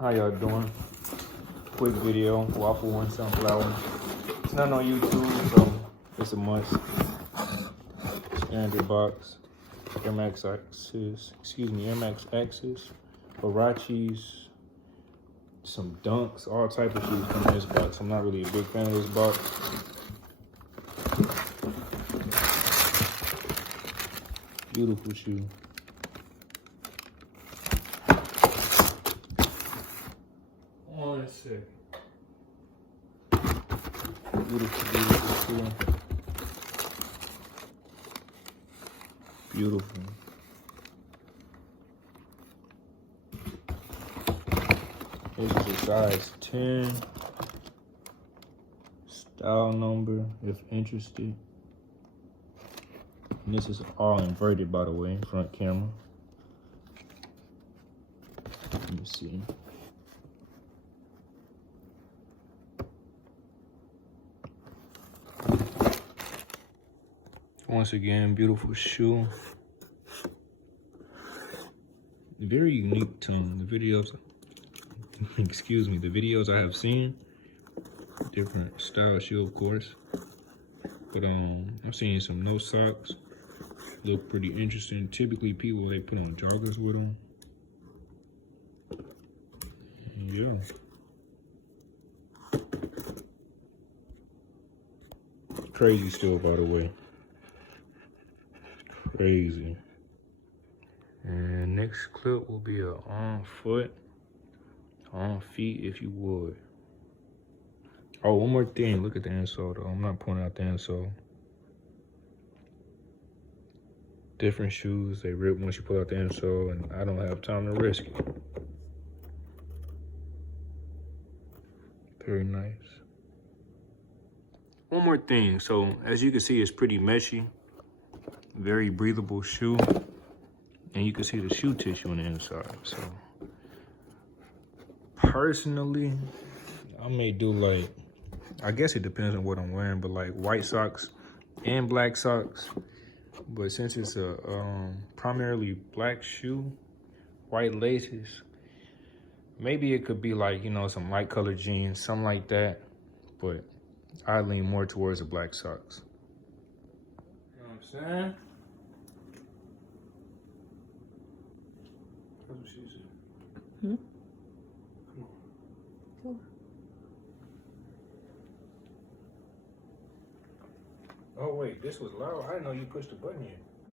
How y'all doing? Quick video, Waffle One Sunflower. It's not on YouTube, so it's a must. Standard box. Air Max X's, Air Max X's, Huaraches, some Dunks, all type of shoes come in this box. I'm not really a big fan of this box. Beautiful shoe. One second. Beautiful shoe. Beautiful. This is a size 10. Style number, if interested. And this is all inverted, by the way, front camera. Let me see. Once again, beautiful shoe. Very unique to the videos. Excuse me, the videos I have seen. Different style shoe, of course. But I'm seeing some no socks. Look pretty interesting. Typically, people they put on joggers with them. Yeah. Crazy still, by the way. Crazy. And next clip will be a on foot, on feet, if you would. Oh, one more thing. Look at the insole, though. I'm not pointing out the insole. Different shoes, they rip once you pull out the insole, and I don't have time to risk it. Very nice. One more thing. So, as you can see, it's pretty meshy. Very breathable shoe. And you can see the shoe tissue on the inside. So, personally, I may do like, I guess it depends on what I'm wearing, but like white socks and black socks. But since it's a primarily black shoe, white laces, maybe it could be like, you know, some light colored jeans, something like that. But I lean more towards the black socks. You know what I'm saying? That's what she said. Hmm? Come on. Cool. Oh wait, this was loud. I didn't know you pushed the button yet.